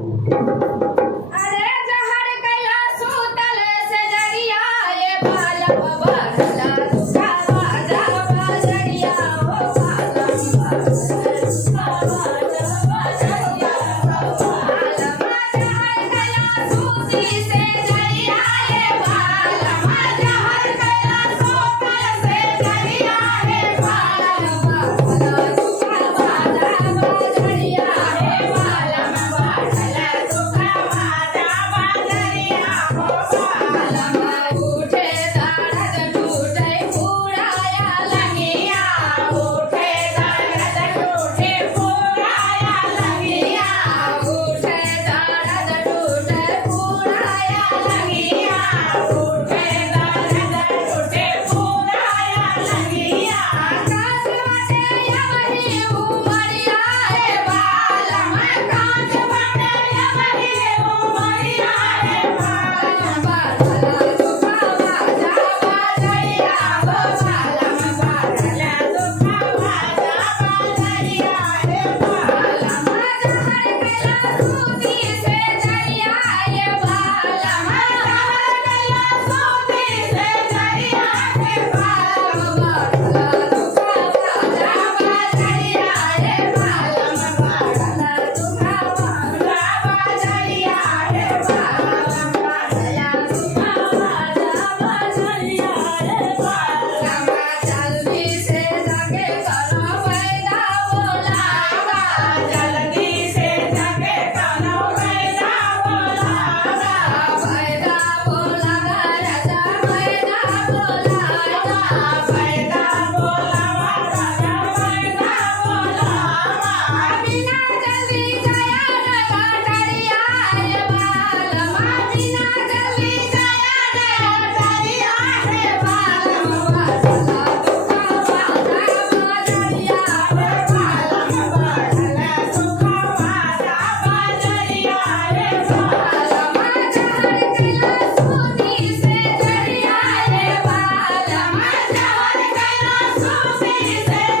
you. Jesus.